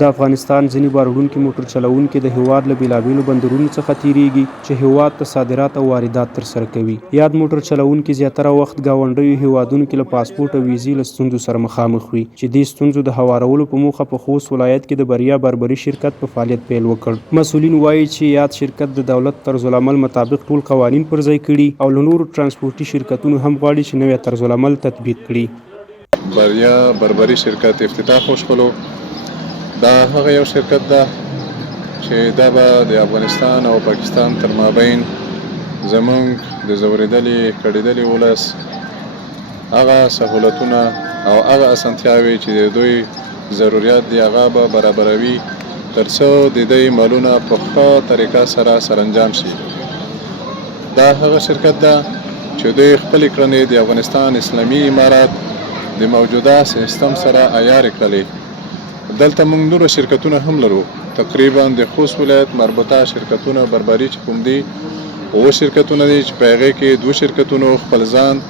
د افغانستان ځینې بار موټر چلوونکي د هیواد له بېلابېلو بندرونو څخه تیریږي چې هیواد ته صادرات او واردات ترسره کوي. یاد موټر چلوونکي زیاتره وخت ګاونډیو هیوادونو کې له پاسپورټ او ویزې له ستونزو سره مخامخ وي چې دې ستونزو د هوارولو په موخه په خوست ولایت کې د بریا بربري شرکت په فعالیت پیل وکړ. مسؤلین وایي چې یاد شرکت د دولت طرزالعمل مطابق ټول قوانین پر ځای کړي او له نورو ترانسپورتي شرکتونو هم غواړي چې نوی طرزالعمل تطبیق کړي. بریا بربري شرکت افتتاح خوشحالو دا هغه یو شرکت ده چې دا به د افغانستان او پاکستان تر مابین زمونږ د ځورېدلي کړېدلي ولس هغه سهولتونه او هغه اسانتیاوې چې د دوی ضرورت دي هغه به برابروي تر څو د دوی مالونه په ښه طریقه سره سرانجام شي. دا هغه شرکت ده چې دوی خپلې کړنې د افغانستان اسلامي امارات د موجوده سیستم سره عیارې کړلې. دلته موږ نور شرکتونه هم لرو، تقریبا د خوست ولایت مربوطه شرکتونه بربري چې کوم دي او شرکتونه دي چې په هغې کې 2 شرکتونو خپل ځان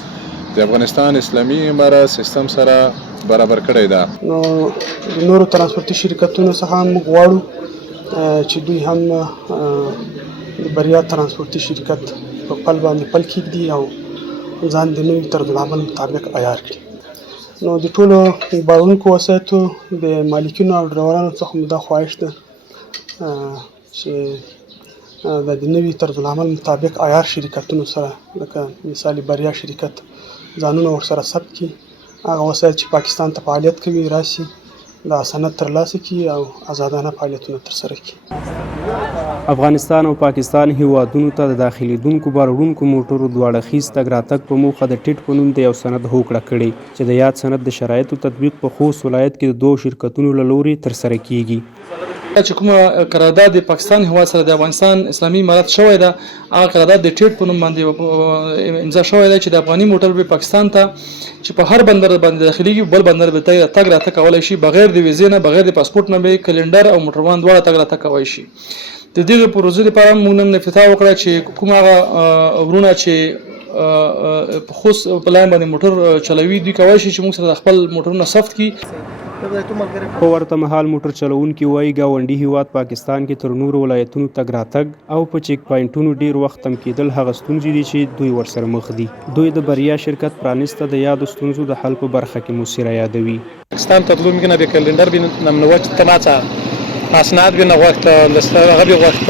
د افغانستان اسلامي امارات سیستم سره برابر کړی ده. نو د نورو ترانسپورتي شرکتونو څخه موږ غواړو چې دوی هم د بریا ترانسپورتي شرکت په خپل باندې پل کېږدي او ځان د نوي طرزالعمل مطابق عیار کړي. نو د ټولو بارونکو وسایطو د مالکینو او ډریورانو څخه مو دا خواهش ده چې د نوي طرزالعمل مطابق عیار شرکتونو سره لکه مثال بریا شرکت ځانونه ورسره ثبت کړي، هغه وسایط چې پاکستان ته فعالیت کوي راشي دا سند ترلاسه کړي او آزادانه فعالیتونه ترسره کړي. افغانستان او پاکستان هیوادونو ته د داخلېدونکو بار موټرو دواړه خیز تګ راتګ په موخه د ټیټ په نوم د یو سند هوکړه کړې چې د یاد سند د شرایطو تطبیق په خوست ولایت کې د 2 شرکتونو له لوري ترسره کیږي. چې کومه قرارداد د پاکستان هیواد سره د افغانستان اسلامي امارات شوی ده، هغه قرارداد د ټیټ په نوم باندې امضا شوی ده چې د افغاني موټر به پاکستان ته چې په هر بندر باندې داخليږي بل بندر به تګ راتګ کولای شي بغیر د ویزې نه، بغیر د پاسپورت نه، به کلندر او موټروان دواړه تګ راتګ کولی شي. د دغه پروژې لپاره موږ نن افتتاح وکړه چې کوم هغه ورونه چې په خوست په لاین باندې موټر چلوي دوی کولی شي چې موږ سره خپل موټرونه ثبت کړي. په ورته مهال موټر چلوونکي وایي ګاونډي هیواد پاکستان کې تر نورو ولایتونو تګ راتګ او په چیک پاینټونو ډیر وخت تم کېدل هغه ستونزې دي چې دوی ورسره مخ دي. دوی د بریا شرکت پرانیسته د یادو ستونزو د حل په برخه کې موثره یادوي. پاکستان تطلب میکنه به کلندر بینم نوچ تماچا اسناد بینه وقت لسته غبي وقت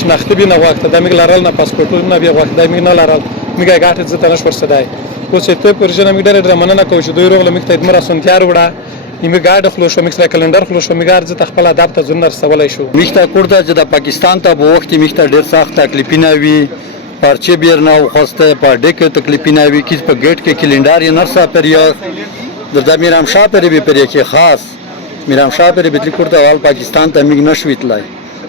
شناخته بینه وقت د میګ لارل نه پاسپورت نه بیا وقت د میګ نه لارل میګه غاټه ځته نش ورسدای او چې ته پرجنه میګ ډېر مننه کوم چې دوی روغله میګ ته ادمر اسونتیار وړه نیمه گاډ خلو شو میکس کلندر خلو شو میګار ځ خپل ادب ته زنر سوالای شو میخته کوړه چې د پاکستان ته په وخت میخته ډېر سخت تکلیفونه وی پرچه بیر نه خوسته په ډېر تکلیفونه وی کیس په ګیټ کې کلندر یې نرسا پریا د میرام شاه پر به پریا کې خاص میرام شاه پر به تل کوړه وال پاکستان ته میګ نشویتلای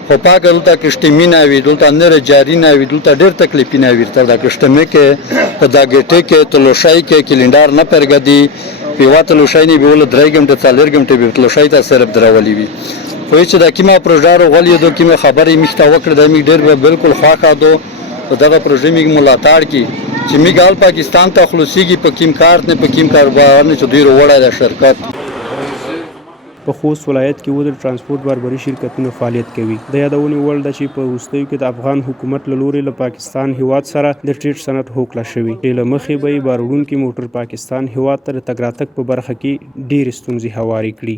خو پاک دلته کشتمینا وی دلته نر جاری نه وی دلته ډېر تکلیفونه وی تر دا کشتمه کې په دا ګټه کې تلوشای کې کلندر نه پرګدي پیواته لوشایني به ول 3 غنټه 4 غنټه به لوشای ته صرف درولې وي. خو چې دا کیمه پروژه غوړې دوه کیمه خبرې مخته وکړه د میګ ډېر به بالکل خواخا دو دغه پروژه میګ ملاتړ کی چې میګال پاکستان ته خلاصيږي په کیم کارت نه په کیم کاروبار نه چې دوی وروړای د شرکت. په خوست ولایت کې د ترانسپورت بربري شرکتونه فعالیت کوي. د یادونې وړ ده چې په وروستیو کې د افغان حکومت له لوري له پاکستان هیواد سره د ټیټ سند هوکړه شوې چې له مخې به یې بار وړونکي موټر پاکستان هیواد ته د تګ راتګ په برخه کې ډېرې ستونزې هوارې کړي.